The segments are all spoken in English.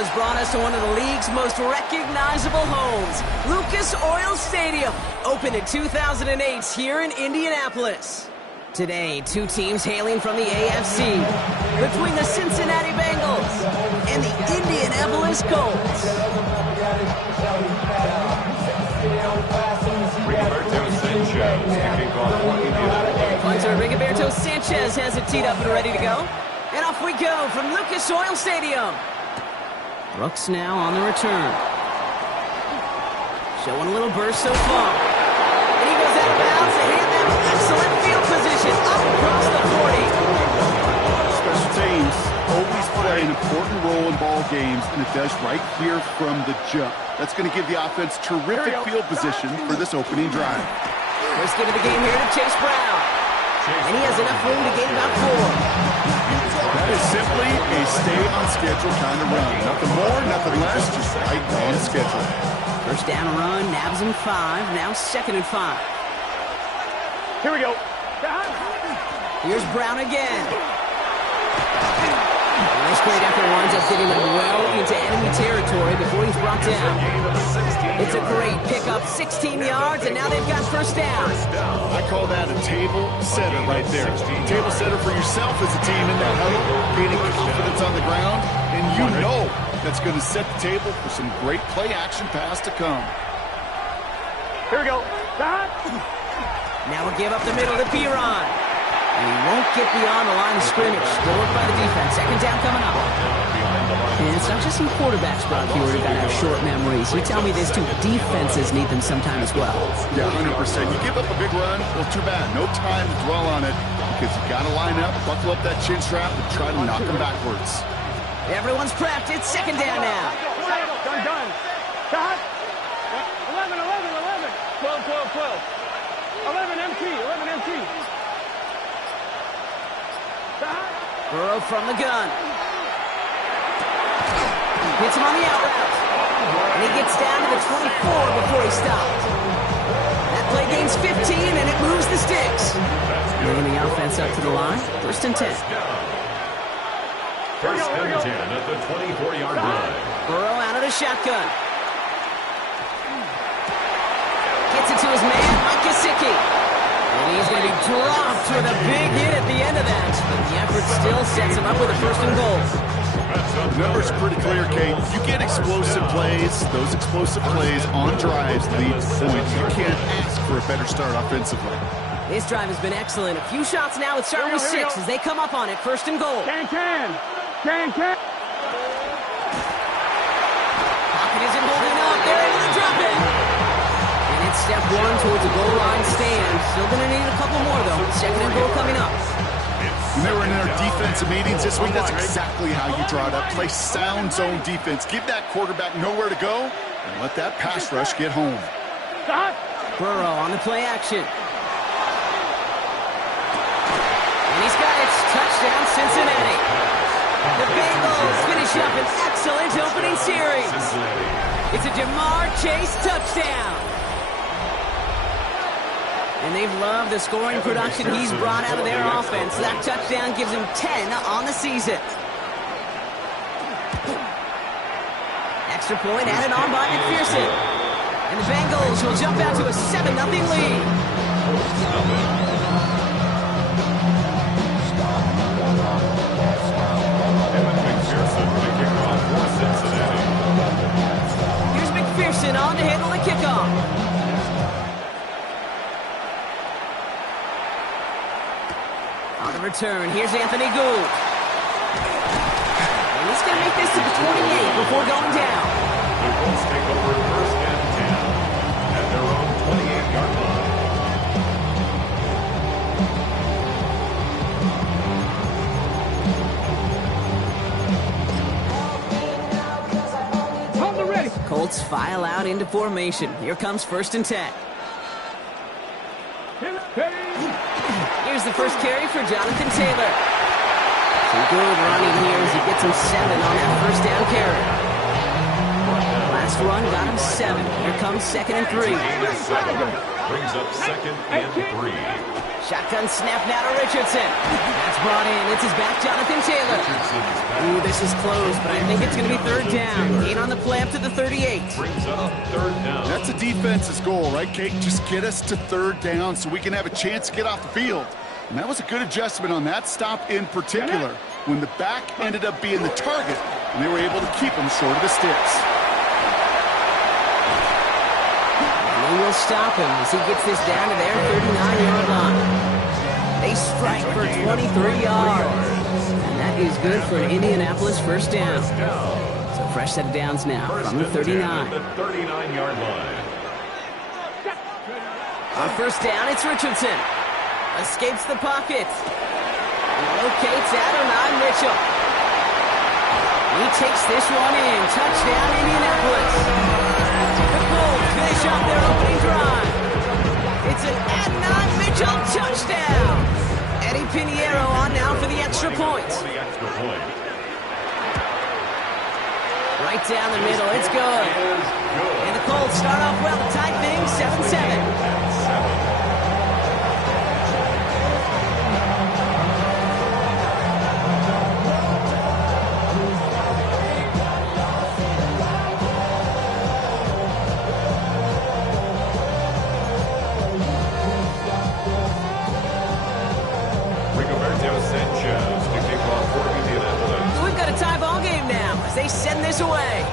has brought us to one of the league's most recognizable homes, Lucas Oil Stadium, opened in 2008 here in Indianapolis. Today, two teams hailing from the AFC, between the Cincinnati Bengals and the Indianapolis Colts. Punter Rigoberto Sanchez has it teed up and ready to go. And off we go from Lucas Oil Stadium. Brooks now on the return. Showing a little burst so far. And he goes out of bounds to hand them excellent field position up across the 40. Special teams always play an important role in ball games, and it does right here from the jump. That's going to give the offense terrific field position for this opening drive. First get of the game here to Chase Brown. And he has enough room to gain about 4. That is simply a stay-on-schedule kind of run. Nothing more, nothing less, just right on schedule. First down run, nabs him 5, now 2nd and 5. Here we go. Here's Brown again. Nice great effort winds up getting him well into enemy territory before he's brought down. It's a great pickup, 16 yards, and now they've got first down. I call that a table setter right there. Table setter for yourself as a team in that huddle, gaining confidence on the ground, and you know that's going to set the table for some great play-action pass to come. Here we go. Now we'll give up the middle to Piron. And he won't get beyond the line of scrimmage. Scored by the defense. Second down coming up. And it's not just some quarterbacks, Brock, who are going to have short memories. You tell me this too. Defenses need them sometime as well. Yeah, 100%. You give up a big run, well, too bad. No time to dwell on it because you got to line up, buckle up that chin strap, and try to knock them backwards. Everyone's prepped. It's second down now. Done. Cut. 11. 12. 11 MT. Burrow from the gun. Hits him on the out route. And he gets down to the 24 before he stops. That play gains 15, and it moves the sticks. Moving the offense up to the line. First and 10. First and 10 at the 24-yard line. Burrow out of the shotgun. Gets it to his man, Mike Gesicki. And he's going to be dropped with a big hit at the end of that. But the effort still sets him up with a first and goal. The number's pretty clear, Kate. You get explosive plays. Those explosive plays on drives lead to points. You can't ask for a better start offensively. This drive has been excellent. A few shots now. It's starting with 6 as they come up on it. First and goal. Can. Pocket isn't holding up. They're able to drop it. And it's step 1 towards a goal line stand. Still going to need a couple more, though. Second and goal coming up. When they were in our defensive meetings this week, that's exactly how you draw it up. Play sound zone defense. Give that quarterback nowhere to go and let that pass rush get home. Burrow on the play action. And he's got it. Touchdown, Cincinnati. The Bengals finish up an excellent opening series. It's a Jamar Chase touchdown. And they've loved the scoring production he's brought out of their offense. That touchdown gives him 10 on the season. Extra point added on by McPherson. And the Bengals will jump out to a 7-0 lead. Here's McPherson on to handle the kickoff. On the return, here's Anthony Gould. And he's going to make this to the 28 before going down. The Colts take over first and 10 at their own 28-yard line. Hold the ready. Colts file out into formation. Here comes first and 10. Here's the first carry for Jonathan Taylor. Some good running here as he gets him 7 on that first down carry. Last run got him 7. Here comes second and 3. Brings up second and 3. Shotgun snap now to Richardson. That's brought in. It's his back, Jonathan Taylor. Ooh, this is close, but I think it's going to be third down. 8 on the play up to the 38. Brings up third down. That's a defense's goal, right, Kate? Just get us to third down so we can have a chance to get off the field. And that was a good adjustment on that stop in particular, when the back ended up being the target, and they were able to keep him short of the sticks. They will stop him as he gets this down to their 39-yard line. They strike for 23 yards. And that is good for an Indianapolis first down. So fresh set of downs now from the 39. The 39-yard line. On first down, it's Richardson. Escapes the pocket. Locates Adonai Mitchell. He takes this one in. Touchdown, Indianapolis. The Colts finish off their opening drive. It's an Adonai Mitchell touchdown. Eddie Pinheiro on now for the extra point. Right down the middle. It's good. And the Colts start off well to tie things 7-7. We've got a tie ball game now as they send this away.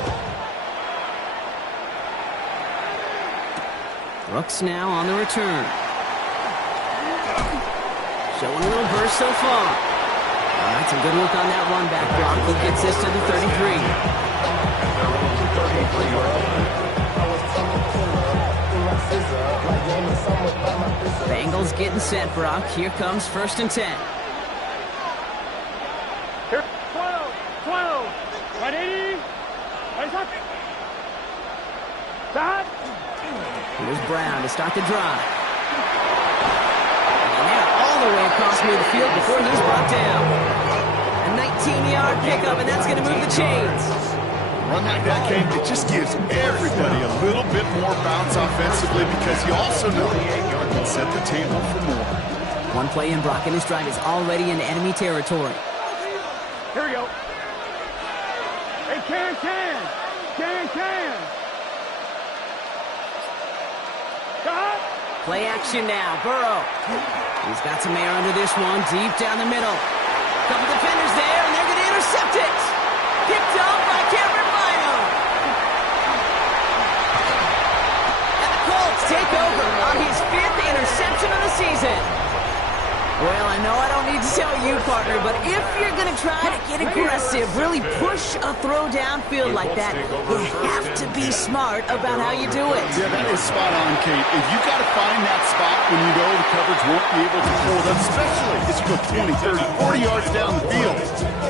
Brooks now on the return. Showing a little burst so far. All right, some good work on that run back block. He gets this to the 33. Bengals getting set, Brock. Here comes 1st and 10. Here, 12. Ready? Ready, stop. Stop. Here's Brown to start the drive. And now all the way across midfield before he's brought down. A 19-yard pickup, and that's going to move the chains. Run like that, Kate, it just gives everybody a little bit more bounce offensively because you also know you can set the table for more. One play in, Brock, and his drive is already in enemy territory. Here we go. Hey, can. Stop. Play action now, Burrow. He's got some air under this one, deep down the middle. Couple defenders there, and they're going to intercept it. Picked up by Cameron Bynum. And the Colts take over on his 5th interception of the season. Well, I know I don't need to tell you, partner, but if you're going to try to get aggressive, really push a throw downfield like that, you have to be smart about how you do it. Yeah, that is spot on, Kate. If you got to find that spot when you know the coverage won't be able to hold up, especially as you go 20, 30, 40 yards down the field.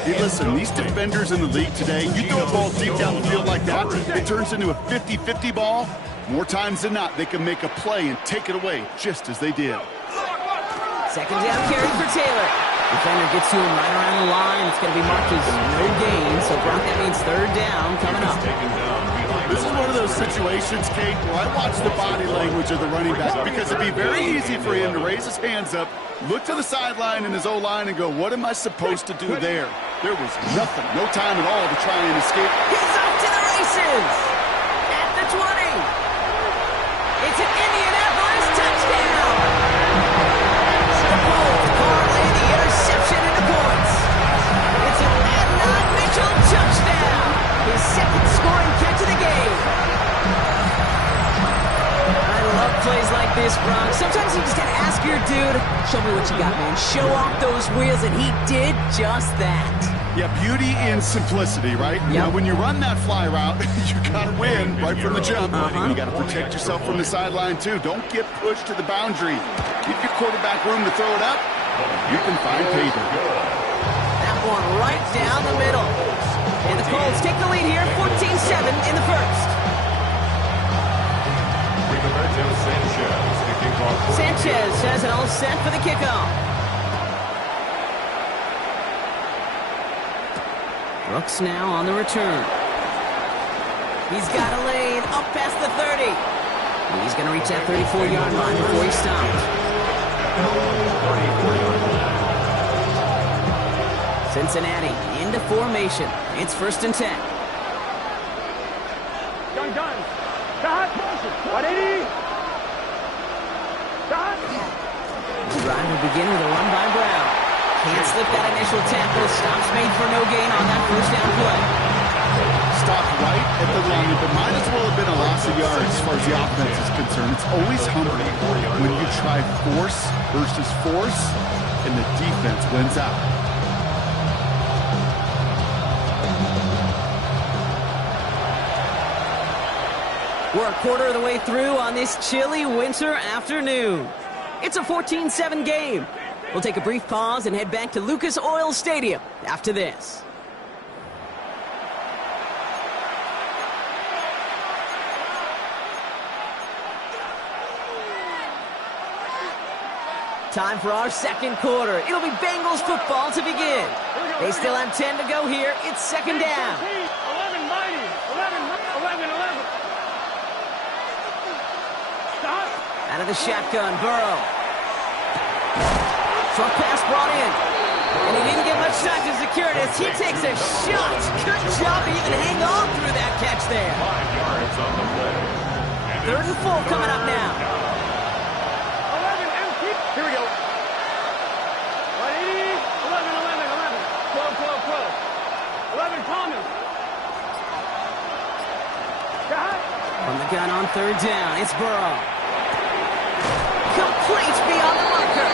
Hey, listen, these defenders in the league today, you throw a ball deep down the field like that, it turns into a 50-50 ball. More times than not, they can make a play and take it away just as they did. Second down carry for Taylor. Defender gets to him right around the line. It's going to be marked as no gain, so Brock, that means third down coming up. This is one of those situations, Kate, where I watch the body language of the running back because it'd be very easy for him to raise his hands up, look to the sideline in his O-line and go, what am I supposed to do there? There was nothing, no time at all to try and escape. He's off to the races at the 20. It's an Indianapolis touchdown. Parlay the interception into points. It's an Adonai Mitchell touchdown. His 2nd scoring catch of the game. I love plays like this, Brock. Sometimes you just gotta ask your dude, show me what you got, man. Show off those wheels, and he did just that. Yeah, beauty in simplicity, right? Yep. Now, when you run that fly route, you gotta win right from the jump. You gotta protect yourself from the sideline, too. Don't get pushed to the boundary. Give your quarterback room to throw it up. You can find pay dirt. That one right down the middle. And the Colts take the lead here, 14-7 in the first. Sanchez has it all set for the kickoff. Brooks now on the return. He's got a lane up past the 30. He's going to reach that 34-yard line before he stops. Cincinnati into formation. It's 1st and 10. Gun. Stop. 180. Stop. The drive will begin with a run by Brown. Can't slip that initial tackle. Stops made for no gain on that 1st down play. Stopped right at the line, but might as well have been a loss of yards as far as the offense is concerned. It's always humbling when you try force versus force, and the defense wins out. We're a quarter of the way through on this chilly winter afternoon. It's a 14-7 game. We'll take a brief pause and head back to Lucas Oil Stadium after this. Time for our second quarter. It'll be Bengals football to begin. They still have 10 to go here. It's 2nd down. 11 mighty. 11. Stop. Out of the shotgun, Burrow. Short pass brought in. And he didn't get much time to secure it as he takes a shot. Good job to even hang on through that catch there. 3rd and 4 coming up now. 11 empty. Here we go. 180. 11. 12. 11 Thomas. Stop. From the gun on 3rd down, it's Burrow. Complete beyond the marker.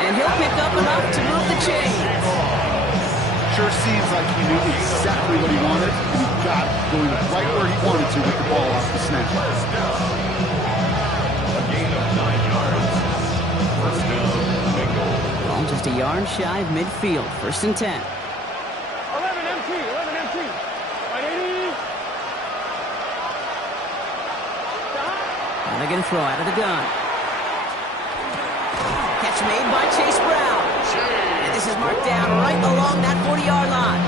And he'll pick up enough to move the chains. Sure seems like he knew exactly what he wanted, and he got it, going right where he wanted to with the ball off the snap. A gain of 9 yards. 1st down, Bengals. Ball just a yard shy of midfield. 1st and 10. 11 empty. 180. Stop. Now they're going to throw out of the gun. Catch made by Chase Brown. And this is marked down right along that 40-yard line.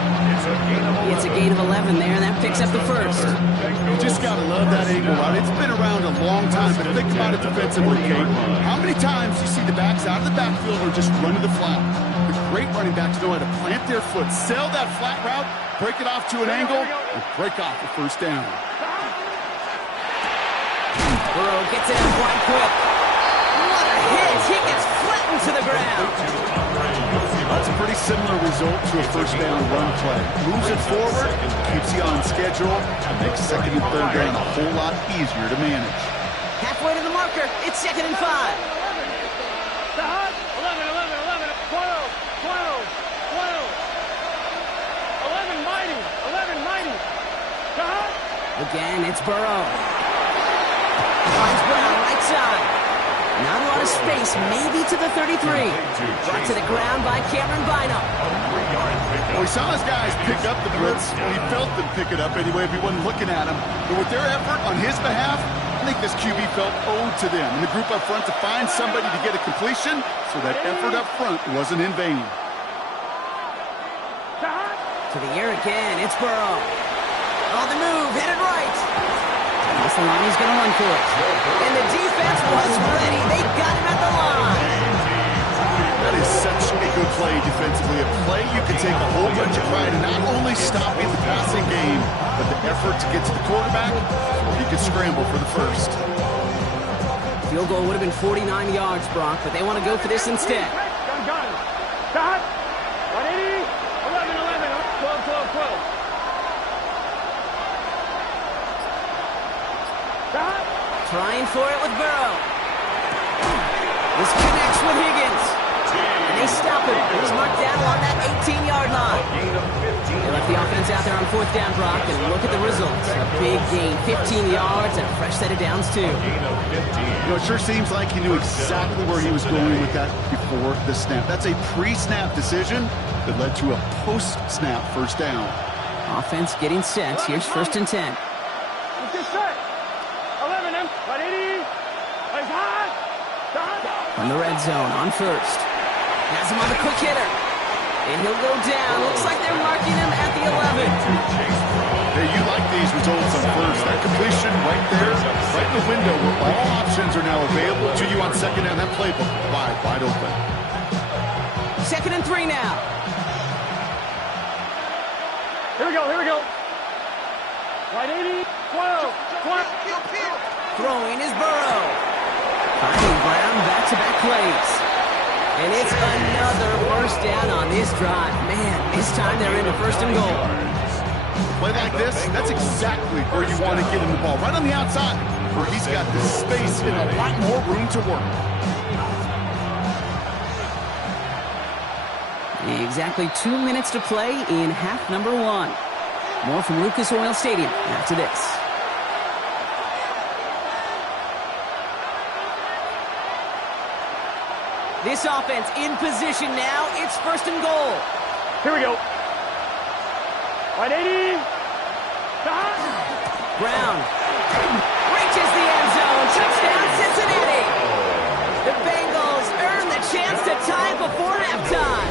It's a gain of 11 there, and that picks up the 1st. You just got to love that angle route. It's been around a long time, but think about it defensively, Kate. How many times you see the backs out of the backfield or just run to the flat? The great running backs know how to plant their foot, sell that flat route, break it off to an angle, and break off the 1st down. Burrow gets it out quite quick. What a hit! He gets flattened to the ground. That's a pretty similar result to a 1st down run play. Moves it forward, keeps you on schedule, and makes 2nd and 3rd down a whole lot easier to manage. Halfway to the marker, it's 2nd and 5. Stop. 11. 12. 11 mighty. Stop. Again, it's Burrow. Finds Brown right side. Not a lot of space, maybe to the 33. Brought to the ground by Cameron Bynum. Well, he saw his guys pick up the blitz. Well, he felt them pick it up anyway if he wasn't looking at him. But with their effort on his behalf, I think this QB felt owed to them and the group up front to find somebody to get a completion, so that effort up front wasn't in vain. To the air again, it's Burrow. On the move, headed right. That's the line he's going to run for it. And the defense was ready. They got him at the line. That is such a good play defensively. A play you can take a whole bunch of pride in, not only stopping the passing game, but the effort to get to the quarterback, or he could scramble for the 1st. Field goal would have been 49 yards, Brock, but they want to go for this instead. Gun. Stop. 180. 11. 12. Stop. Trying for it with Burrow. This connects with Higgins. And they stop him. He's marked down along that 18-yard line. They left the offense out there on 4th down, Brock, and look at the results. A big gain, 15 yards, and a fresh set of downs, too. You know, it sure seems like he knew exactly where he was going with that before the snap. That's a pre-snap decision that led to a post-snap 1st down. Offense getting set. Here's 1st and 10. Let's get set. 11. 180. Plays high. Stop. From the red zone on 1st. Has him on the quick hitter. And he'll go down. Looks like they're marking him at the 11. Hey, you like these results on first. That completion right there, right in the window where all options are now available to you on second down. That playbook wide open. 2nd and 3 now. Here we go. Right 80, 12, 20. Throwing is Burrow. Finding ground, back-to-back plays. And it's another first down on this drive. Man, this time they're into 1st and goal. Play like this, that's exactly where you want to get him the ball. Right on the outside, where he's got the space and a lot more room to work. Exactly 2 minutes to play in half number 1. More from Lucas Oil Stadium after this. This offense in position now. It's 1st and goal. Here we go. Right 80. Brown reaches the end zone. Touchdown, Cincinnati. The Bengals earn the chance to tie before halftime.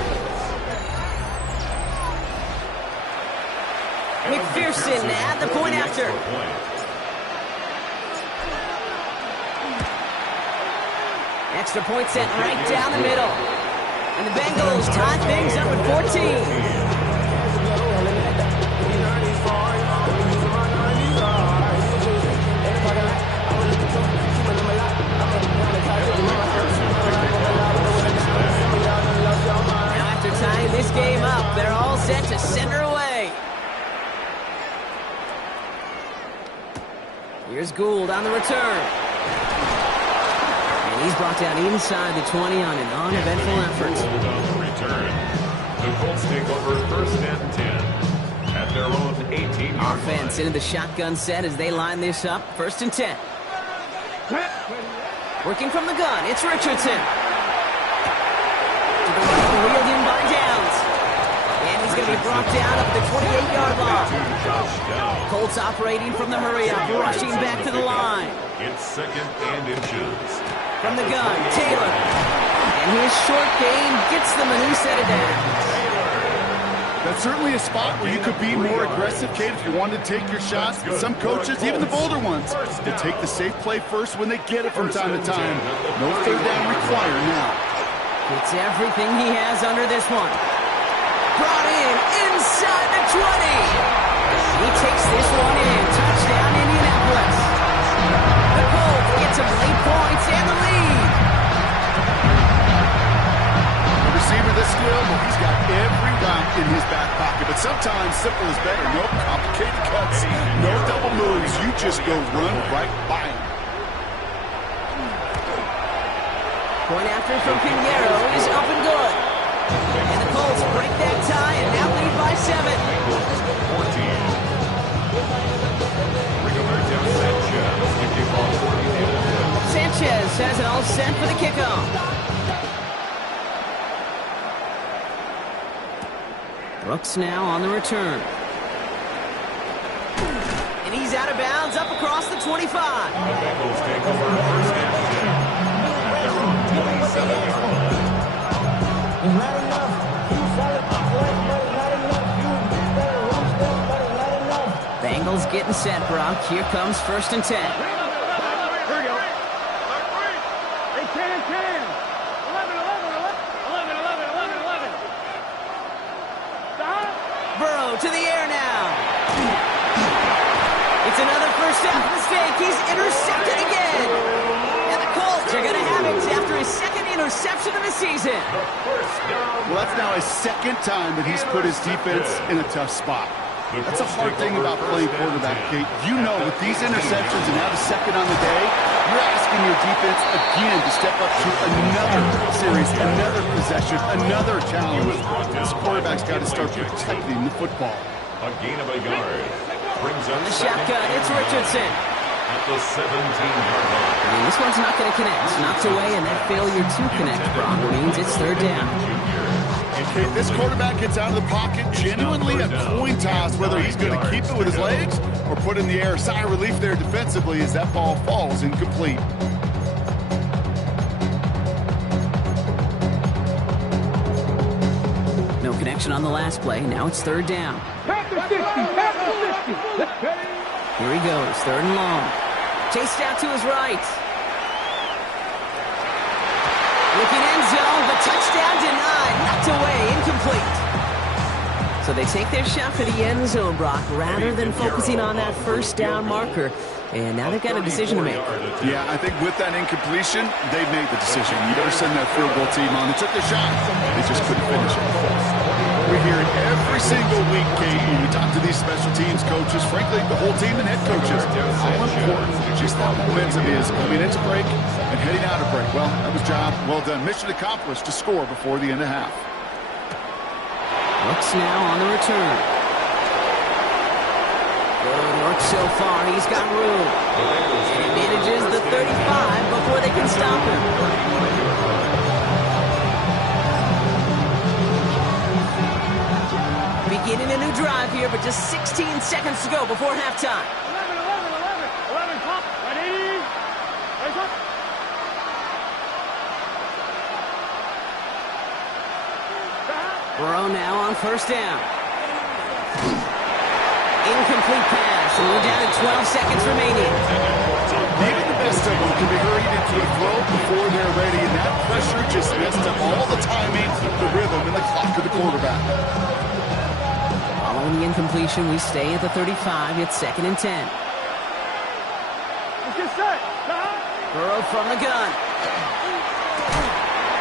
McPherson at the point after. Extra point sent right down the middle. And the Bengals tie things up at 14. Now after tying this game up, they're all set to send her away. Here's Gould on the return. And he's brought down inside the 20 on an uneventful effort. Gould on the return. The Colts take over 1st and 10 at their own 18-yard Offense into the shotgun set as they line this up. 1st and 10. Working from the gun, it's Richardson. To the right, wheeled in by Downs. And he's going to be brought down up the 28-yard line. Colts operating from the hurry-up, rushing back to the line. It's 2nd and inches. From the gun, Taylor. And his short game gets them a new set of downs. That's certainly a spot where you could be more aggressive, Kate, if you wanted to take your shots. But some coaches, even the bolder ones, they take the safe play first when they get it from time to time. No 3rd down required now. It's everything he has under this one. Brought in inside the 20. He takes this one in. Touchdown, Indianapolis. The Colts get some late points and the lead. The receiver this skilled, well, he's got every route in his back pocket. But sometimes simple is better. No complicated cuts, no double moves. You just go run right by him. Point after from Pinheiro is up and good. And the Colts break that tie and now lead by 7. 14. Sanchez has it all set for the kickoff. Brooks now on the return. And he's out of bounds up across the 25. The Bengals take over 1st and 10 at their own 27-yard line. Bengals getting set, Brock. Here comes 1st and 10. Here we go. Hey, 10 and 10. 11, 11. Stop. Burrow to the air now. It's another first half mistake. He's intercepted again. And the Colts are going to have it after his 2nd interception of the season. Well, that's now his 2nd time that he's put his defense in a tough spot. That's a hard thing about playing quarterback, Kate. You know, with these interceptions and now the 2nd on the day, you're asking your defense again to step up to another series, another possession, another challenge. This quarterback's got to start protecting the football. A gain of a yard. Brings up The shotgun, it's Richardson. at the 17-yard line. I mean, this one's not going to connect. Knocked away, and that failure to connect, Brock, means it's 3rd down. Okay, this quarterback gets out of the pocket, genuinely a coin toss, whether he's going to keep it with his legs or put in the air. Sigh of relief there defensively as that ball falls incomplete. No connection on the last play. Now it's 3rd down. Pass the 60. Pass the 60. Here he goes, 3rd and long. Chased out to his right. Looking end zone, but touchdown denied. Knocked away, incomplete. So they take their shot for the end zone, Brock, rather than focusing on that 1st down marker. And now they've got a decision to make. Yeah, I think with that incompletion, they've made the decision. You better send that field goal team on. They took their shot. They just couldn't finish it. We hear it every single week, Kate, when we talk to these special teams coaches, frankly, the whole team and head coaches, how important just that momentum is coming into break and heading out of break. Well, that was job well done. Mission accomplished to score before the end of half. Looks now on the return. Good work so far. He's got room. And he manages the 35 before they can stop him. Beginning a new drive here, but just 16 seconds to go before halftime. 11, top, ready, raise up. Burrow now on 1st down. Incomplete pass, and we're down to 12 seconds remaining. Even the best of them can be hurried into a throw before they're ready, and that pressure just messed up all the timing, the rhythm, and the clock of the quarterback. Following the incompletion, we stay at the 35. It's 2nd and 10. Let's get set. Burrow from the gun.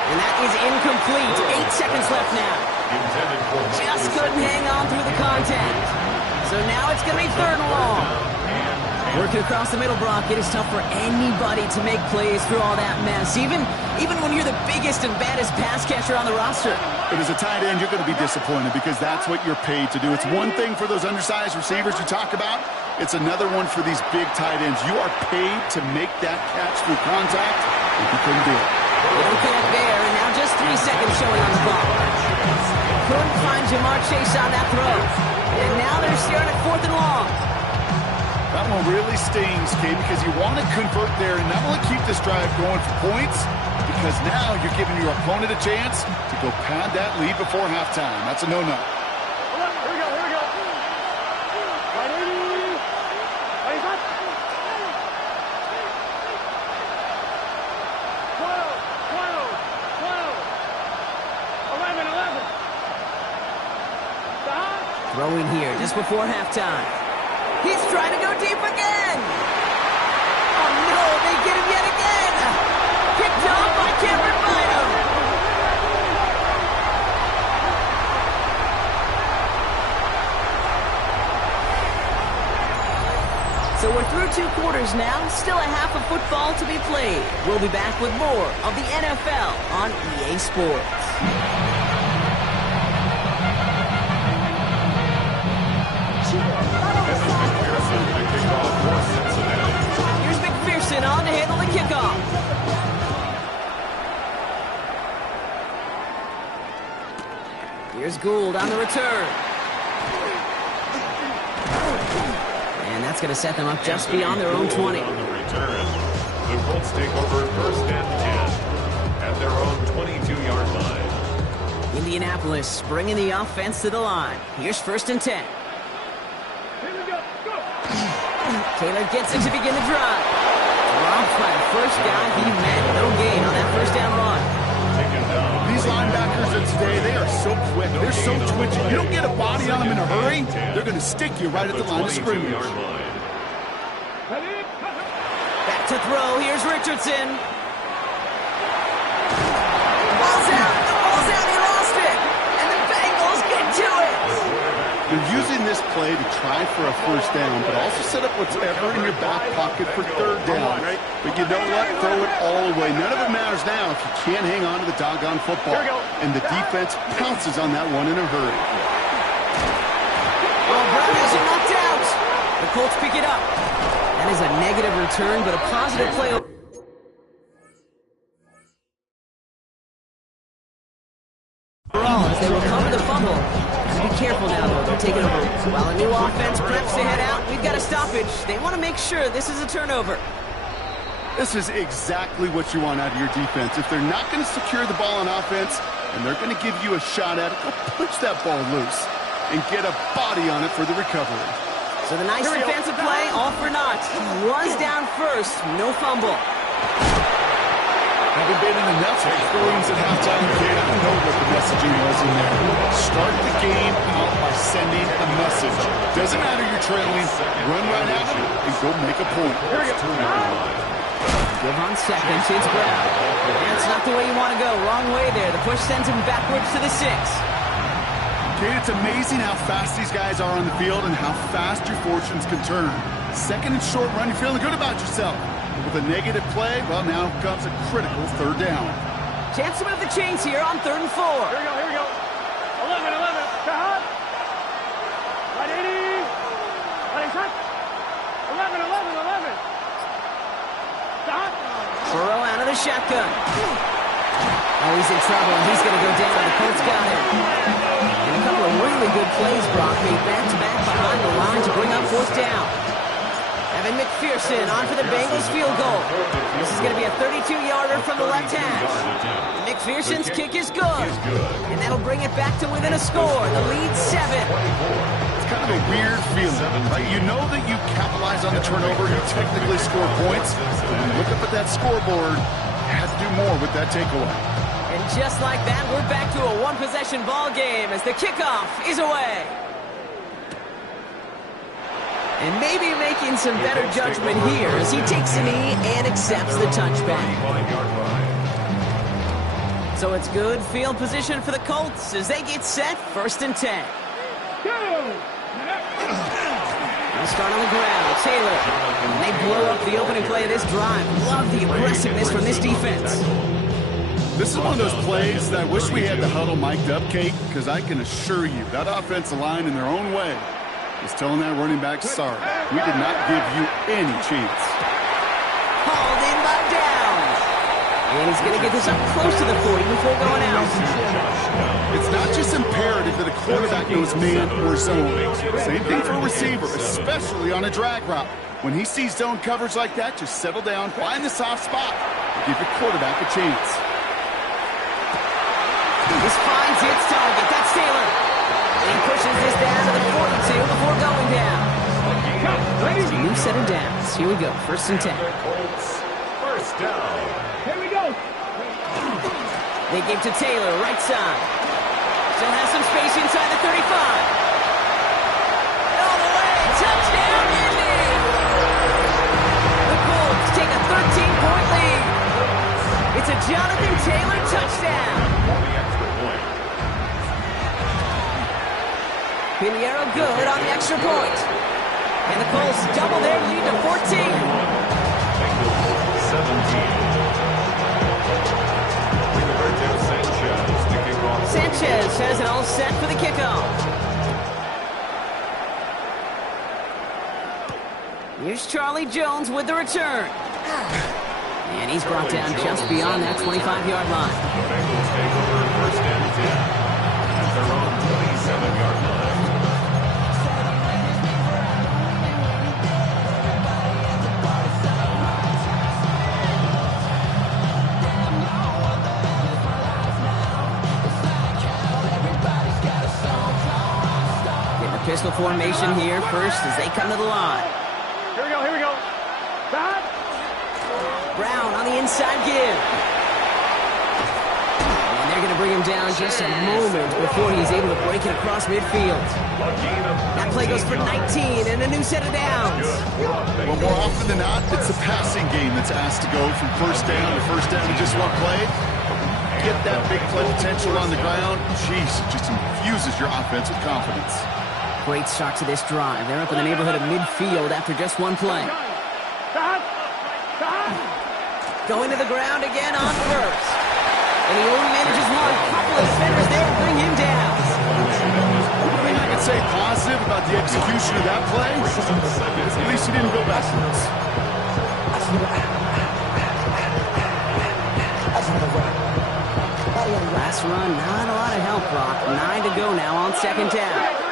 And that is incomplete. 8 seconds left now. Just couldn't hang on through the contact. So now it's going to be 3rd and long. Working across the middle, Brock, it is tough for anybody to make plays through all that mess, even when you're the biggest and baddest pass catcher on the roster. But as a tight end, you're going to be disappointed because that's what you're paid to do. It's one thing for those undersized receivers you talk about. It's another one for these big tight ends. You are paid to make that catch through contact, and you couldn't do it. They don't connect there, and now just 3 seconds showing on the clock. Couldn't find Jamar Chase on that throw. And now they're staring at 4th and long. That one really stings, Kate, because you want to convert there and not only keep this drive going for points, because now you're giving your opponent a chance to go pad that lead before halftime. That's a no-no. Here we go. Ready, raise up. 11. Stop. Throwing here just before halftime. He's trying to go deep again. Oh, no, they get him yet again. Picked off by Cameron Bynum. So we're through 2 quarters now. Still a half of football to be played. We'll be back with more of the NFL on EA Sports. Here's McPherson on to handle the kickoff. Here's Gould on the return. And that's going to set them up just beyond their own 20. On the return, the Colts take over 1st and 10 at their own 22-yard line. Indianapolis bringing the offense to the line. Here's 1st and 10. Here we go. Taylor gets it to begin the drive. Dropped by the first guy he met. No gain on that 1st down run. These linebackers of today, they are so quick. They're so twitchy. You don't get a body on them in a hurry, they're going to stick you right at the line of scrimmage. Back to throw. Here's Richardson. Ball's out. The ball's out. He lost it. And the Bengals get to it. You're using this play to try for a 1st down, but also set up whatever in your back pocket for 3rd down. But you know what? Throw it all away. None of it matters now if you can't hang on to the doggone football. And the defense pounces on that one in a hurry. Well, Brown has it knocked out. The Colts pick it up. That is a negative return, but a positive play. Overall, as they recover the fumble. Be careful now, though. They're taking over. While a new offense preps to head out, we've got a stoppage. They want to make sure this is a turnover. This is exactly what you want out of your defense. If they're not going to secure the ball on offense, and they're going to give you a shot at it, go push that ball loose and get a body on it for the recovery. So the nice defensive play, all for naught. He was down first, no fumble. Having been in enough games at halftime, kid, I know what the messaging was in there. Start the game out by sending a message. Doesn't matter you're trailing, run right at them and go make a point. Give on second, it's Brown. That's not the way you want to go. Wrong way there. The push sends him backwards to the 6. Kid, it's amazing how fast these guys are on the field and how fast your fortunes can turn. Second and short run, you're feeling good about yourself. With a negative play, well, now comes a critical third down. Chance to move the chains here on 3rd and 4. Here we go. 11. Shot. Right 80. Right shot. 11. Shot. Burrow out of the shotgun. Oh, he's in trouble. He's going to go down. The Colts got him. And a couple of really good plays, Brock, made back-to-back behind the line to bring up 4th down. Evan McPherson on for the Bengals field goal. This is going to be a 32-yarder from the left hash. McPherson's kick is good. And that'll bring it back to within a score. The lead 7. It's kind of a weird feeling, right? You know that you capitalize on the turnover, you technically score points. But when you look up at that scoreboard, you have to do more with that takeaway. And just like that, we're back to a one-possession ball game as the kickoff is away. And maybe making some better judgment here as he takes a knee and accepts the touchback. So it's good field position for the Colts as they get set 1st and 10. They'll start on the ground. Taylor. And they blow up the opening play of this drive. Love the aggressiveness from this defense. This is one of those plays that I wish we had the huddle mic'd up, Kate, because I can assure you that offensive line in their own way is telling that running back, sorry, we did not give you any chance. Hauled in by Downs. And he's going to get this up close to the 40 before going out. It's not just imperative that a quarterback knows man or zone. Same thing for a receiver, especially on a drag route. When he sees zone coverage like that, just settle down, find the soft spot, and give your quarterback a chance. This finds its target. That's Taylor. And he pushes this down to the 42 before going down. It's a new set of downs. Here we go. 1st and 10. First down. Here we go. They give to Taylor, right side. Still has some space inside the 35. All the way. Touchdown, Indy. The Colts take a 13-point lead. It's a Jonathan Taylor touchdown. Pinheiro good on the extra point. And the Colts double their lead to 14. 17. Sanchez has it all set for the kickoff. Here's Charlie Jones with the return. And he's brought down just beyond that 25-yard line. The Bengals take over 1st and 10 at their own 27-yard line. Pistol formation here first as they come to the line. Here we go. Shot. Brown on the inside give. And they're going to bring him down just a moment before he's able to break it across midfield. That play goes for 19 and a new set of downs. Well, more often than not, it's the passing game that's asked to go from 1st down to 1st down in just one play. Get that big play potential on the ground. Jeez, it just infuses your offense with confidence. Great start to this drive. They're up in the neighborhood of midfield after just one play. Shot. Going to the ground again on 1st. And he only manages one. Couple of defenders there to bring him down. I mean, I could say positive about the execution of that play. At least he didn't go backwards. Last run, not a lot of help, Brock. 9 to go now on 2nd down.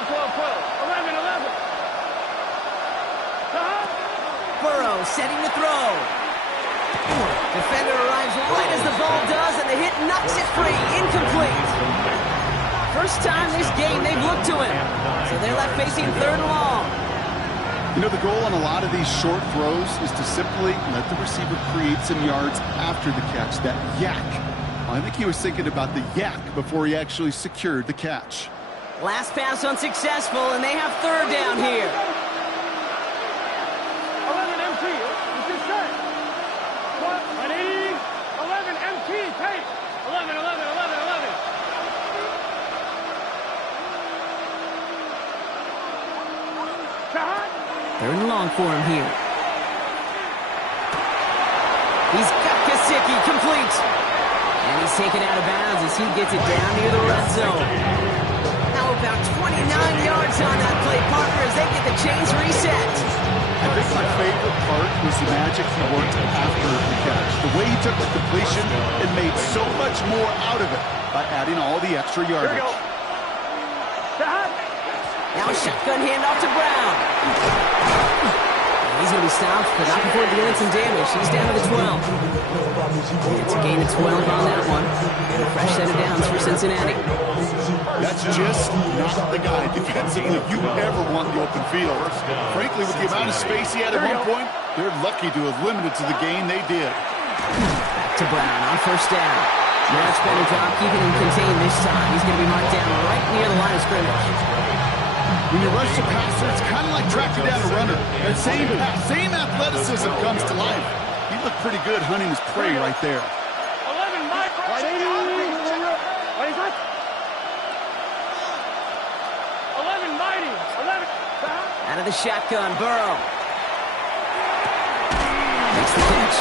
11. Burrow setting to throw. Defender arrives right as the ball does, and the hit knocks it free. Incomplete. First time this game they've looked to him. So they're left facing 3rd and long. You know, the goal on a lot of these short throws is to simply let the receiver create some yards after the catch, that yak. I think he was thinking about the yak before he actually secured the catch. Last pass unsuccessful, and they have 3rd down here. 11 MT. It's just set. What? Ready? 11 MT. Take. 11, 11, 11, 11. Shot. 3rd and long for him here. He's got Gesicki complete. And he's taken out of bounds as he gets it down near the red zone. Now about 29 yards on that play, partners. They get the chains reset. I think my favorite part was the magic he worked after the catch. The way he took the completion and made so much more out of it by adding all the extra yardage. Now a shotgun handoff to Brown. He's going to be stopped, but not before dealing some damage. He's down to the 12. It's a gain of 12 on that one. And a fresh set of downs for Cincinnati. That's just not the guy defensively you ever want in the open field. Frankly, with the amount of space he had at one point, they're lucky to have limited to the gain they did. Back to Brown on 1st down. Much better job keeping him contained this time. He's going to be marked down right near the line of scrimmage. When you rush the passer, it's kind of like tracking down a runner. That same athleticism comes to life. He looked pretty good hunting his prey right there. 11 Mike. What is that? 11 Mighty. 11. Out of the shotgun, Burrow. Makes the catch.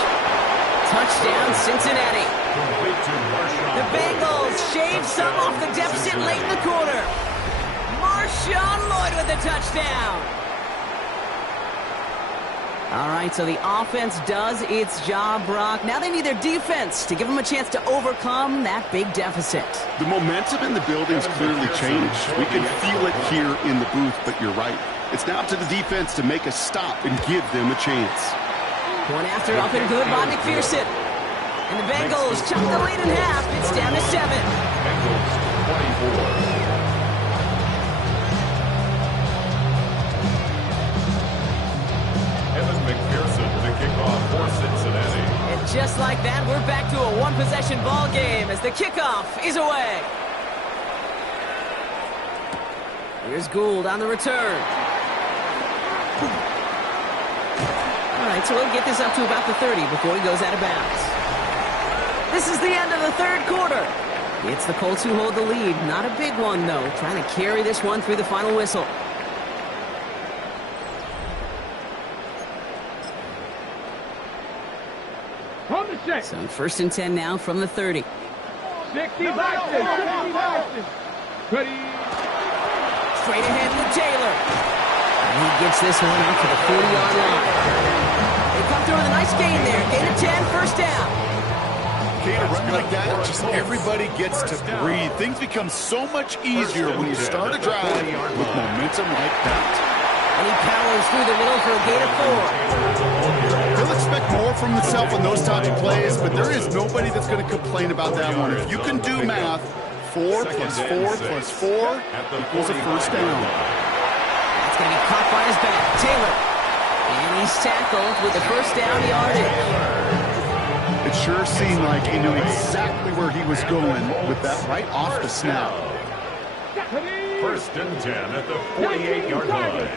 Touchdown, Cincinnati. The Bengals shave some off the deficit late in the quarter. Marshawn Lloyd with the touchdown. All right, so the offense does its job, Brock. Now they need their defense to give them a chance to overcome that big deficit. The momentum in the building's clearly changed. We can feel it here in the booth, but you're right. It's now up to the defense to make a stop and give them a chance. One after up and good by McPherson. And the Bengals chop the lead in half. It's down to 7. Bengals 24. McPherson to kick off for Cincinnati. And just like that, we're back to a one-possession ball game as the kickoff is away. Here's Gould on the return. All right, so we'll get this up to about the 30 before he goes out of bounds. This is the end of the 3rd quarter. It's the Colts who hold the lead. Not a big one, though. Trying to carry this one through the final whistle. So 1st and 10 now from the 30. 60 boxes. Ready. Straight ahead with Taylor. And he gets this one out to the 40-yard line. They come through with a nice gain there. Gain of 10, 1st down. Okay, a run like that, just everybody gets to breathe. Things become so much easier when you start a drive with momentum like that. And he powers through the middle for a gain of 4. He'll expect more from himself on those types of plays, but there is nobody that's going to complain about that one. If you can do math, 4 plus 4 plus 4 equals a 1st down. That's going to be caught by his back. Taylor. And he's tackled with the 1st down yardage. It sure seemed like he knew exactly where he was going with that right off the snap. 1st and 10 at the 48-yard line.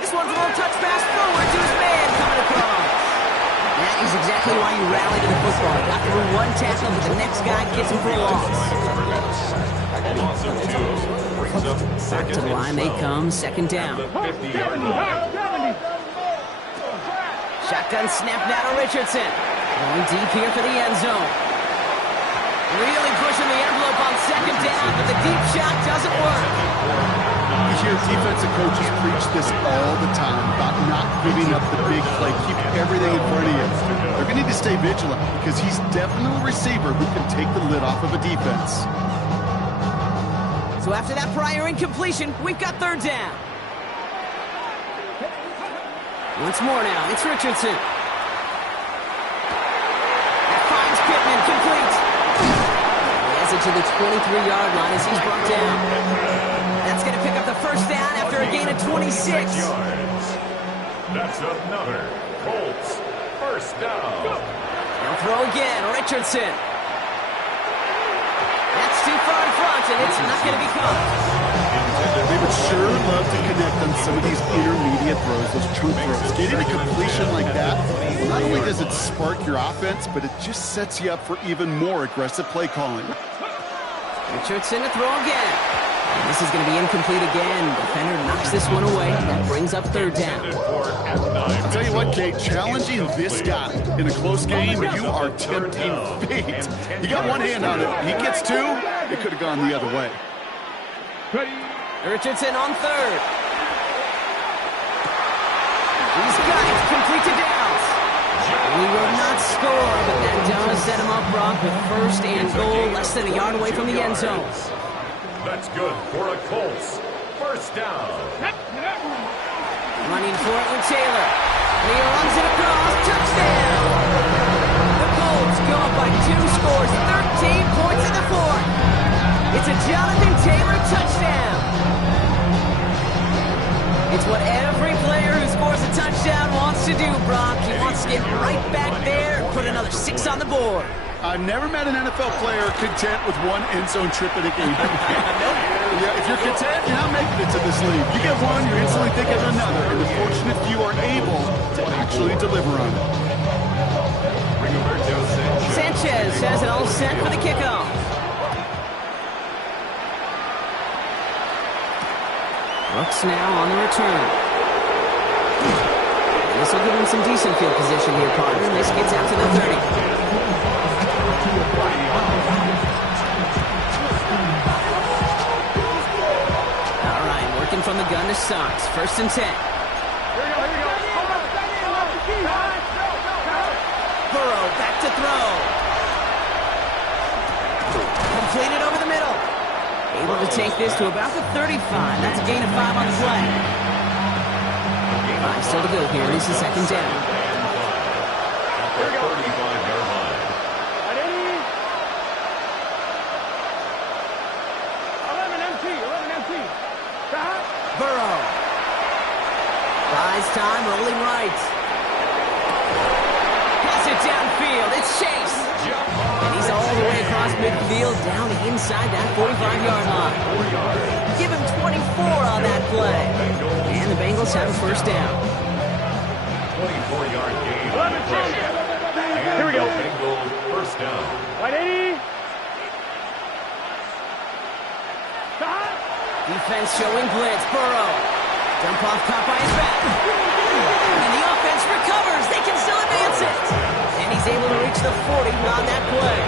This one's a little touch pass forward to his man coming across. That is exactly why you rally to the football. Got through one tackle, but the next guy gets him for a loss. Loss of 2 brings up 2nd To the line they come, 2nd down. the 50-yard line. Shotgun snap now to Richardson. Going deep here for the end zone. Really pushing the envelope on 2nd down, but the deep shot doesn't work. You hear defensive coaches preach this all the time about not giving up the big play. Keep everything in front of you. They're going to need to stay vigilant because he's definitely a receiver who can take the lid off of a defense. So after that prior incompletion, we've got 3rd down. Once more now, it's Richardson. That finds Pittman, complete. He has a to the 23-yard line as he's brought down. That's going to pick up the first down after a gain of 26. That's another Colts first down. They'll throw again. Richardson. That's too far in front, and it's not going to be caught. They would sure love to connect on some of these intermediate throws, those chunk throws. Getting a completion like that, well, not only does it spark your offense, but it just sets you up for even more aggressive play calling. Richardson to throw again. And this is going to be incomplete again. Defender knocks this one away. That brings up third down. I'll tell you what, Kate, challenging this guy in a close game, you are tempting fate. You got one hand on it. He gets two, it could have gone the other way. Richardson on third. He's got it. Complete to Downs. He will not score, but that does set him up, Brock, with first and goal, less than a yard away from the end zone. That's good for a Colts first down. Running for it with Taylor. He runs it across. Touchdown. The Colts go up by 2 scores, 13 points in the fourth. It's a Jonathan Taylor touchdown. It's what every player who scores a touchdown wants to do, Brock. He wants to get right back there and put another 6 on the board. I've never met an NFL player content with one end zone trip in a game. Yeah, if you're content, you're not making it to this league. You get one, you instantly think of another, and the fortunate few are able to actually deliver on it. Sanchez has it all set for the kickoff. Brooks now on the return. And this will give him some decent field position here, partner. This gets out to the 30. All right, working from the gun to Starks. First and 10. Here we go. Burrow back to throw. Completed over the middle. Able to take this to about the 35. That's a gain of 5 on the play. 5 still to go here. This is second down. Here we go. 35-yard line. 11 MT. Burrow. Buys time, rolling right. Pass it downfield. It's Chase. And he's all the way across midfield, down inside that 45-yard line. Give him 24 on that play. And the Bengals have a first down. 24-yard gain on the play. Here we go. Bengals first down. 180. Defense showing blitz. Burrow. Dump off caught by his back. And the offense recovers. They can still advance it. And he's able to reach the 40 on that play.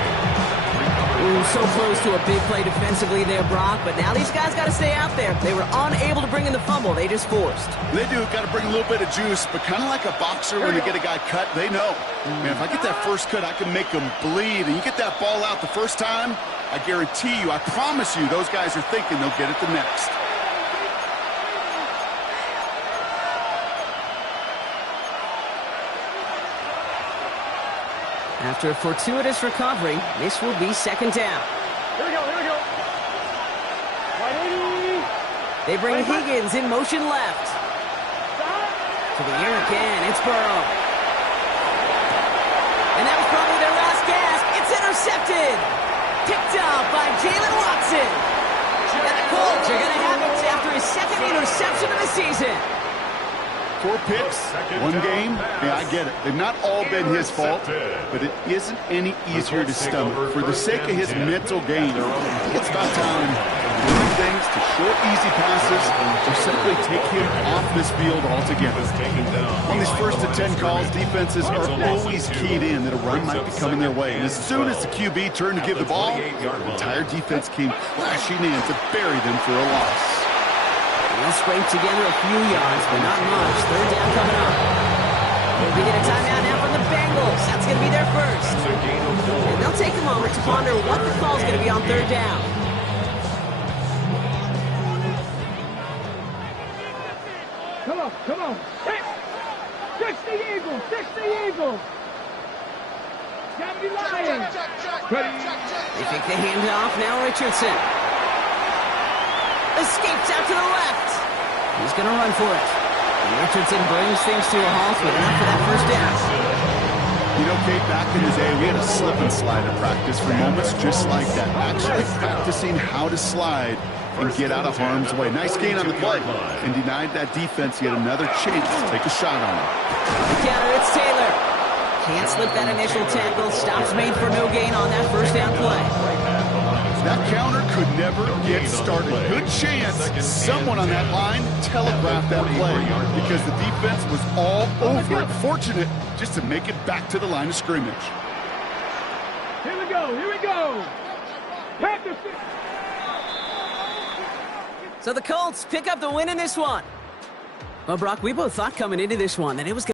Ooh, so close to a big play defensively there, Brock. But now these guys got to stay out there. They were unable to bring in the fumble. They just forced. They do. Got to bring a little bit of juice, but kind of like a boxer when they get a guy cut, they know. Man, if I get that first cut, I can make them bleed. And you get that ball out the first time, I guarantee you, I promise you, those guys are thinking they'll get it the next. After a fortuitous recovery, this will be second down. Here we go. 180. They bring Higgins in motion left. To the air again, it's Burrow. And that was probably their last gasp. It's intercepted. Picked up by Jalen Watson. And the Colts are going to have it after his second interception of the season. 4 picks, 1 game. Yeah, I get it. They've not all been his fault, but it isn't any easier to stomach. For the sake of his mental game, it's about time to do things to short, easy passes or simply take him off this field altogether. On these first to 10 calls, defenses are always keyed in that a run might be coming their way. And as soon as the QB turned to give the ball, the entire defense came crashing in to bury them for a loss. They'll scrape together a few yards, but not much. Third down coming up. We get a timeout now from the Bengals. That's going to be their first. And they'll take a moment to ponder what the call's going to be on third down. Come on. Hey, 60 Eagles. They take the handoff. Now Richardson. Escapes out to the left. He's going to run for it. And Richardson brings things to a halt with enough for that first down. You know, Kate, back in the day, we had a slip and slide at practice for moments just like that. Actually practicing how to slide and get out of harm's way. Nice gain on the play. And denied that defense yet another chance to take a shot on him. The counter, it's Taylor. Can't slip that initial tackle. Stops made for no gain on that first down play. That counter could never get started. Good chance someone on that line telegraphed that play because the defense was all over it. Fortunate just to make it back to the line of scrimmage. Here we go. Here we go. Practice. So the Colts pick up the win in this one. Well, Brock, we both thought coming into this one that it was going